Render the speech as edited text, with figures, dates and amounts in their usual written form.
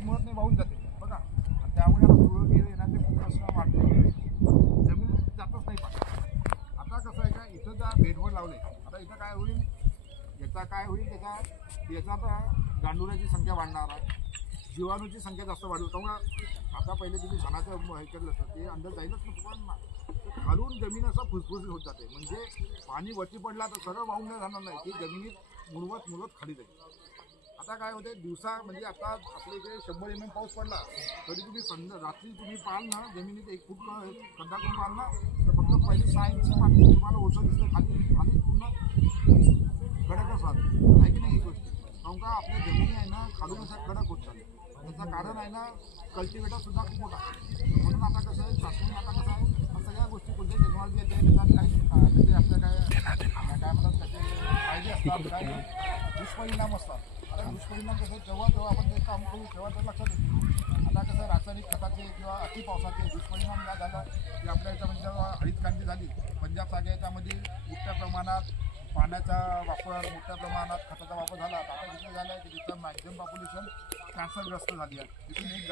मुळात नाही वाहून जाते बघा. त्यामुळे आता पुढे येण्याचे खूप प्रश्न वाढले, जमीन जातच नाही पाहिजे. आता कसं आहे का, इथं जर बेडवर लावले, आता इथं काय होईल, याचा काय होईल, याचा आता गांडुराची संख्या वाढणार आहे, जीवाणूची संख्या जास्त वाढू. आता पहिले तुम्ही धानाचं हे केलं असतं ते अंदर जाईलच ना तुम्हाला, खालून जमीन असं फुसफुस होत जाते. म्हणजे पाणी वरती पडला तर सरळ वाहून नाही जाणार नाही, ती जमिनीत मुरवत खाली जाईल. आता काय होते, दिवसा म्हणजे आता आपल्या इथे 100 mm पाऊस पडला तरी तुम्ही रात्री तुम्ही पाहाल ना, जमिनीत 1 फूट खड्डा करून पाहाल ना, तर फक्त पहिले 6 इंच पाणी तुम्हाला ओझं दिसतं खाली पूर्ण कडकच राहते, आहे की नाही ही गोष्ट. कारण का आपल्या जमिनी आहे ना खालून अशा कडक होत चालले. त्याचं कारण आहे ना, कल्टिवेटर सुद्धा खूप मोठा. म्हणून आता कसं आहे, चाचणी आता कसं आहे, सगळ्या गोष्टी कोणत्या टेक्नॉलॉजी येते त्याच्यात काही त्याचे आपल्या काय म्हणतात त्याचे फायदे असतात, काही दुष्परिणाम असतात. आता दुष्परिणाम कसं, जेव्हा आपण ते काम करू तेव्हा तर लक्षात येते. आता कसं रासायनिक खताचे किंवा अति पावसाचे दुष्परिणाम काय झाला की आपल्या याच्यामध्ये जेव्हा हरित क्रांती झाली, पंजाब सारख्या याच्यामध्ये मोठ्या प्रमाणात पाण्याचा वापर, मोठ्या प्रमाणात खताचा वापर झाला. आता जिथे झाला आहे की जिथं मॅक्झिमम पॉप्युलेशन कॅन्सरग्रस्त झाली आहे, तिथून एक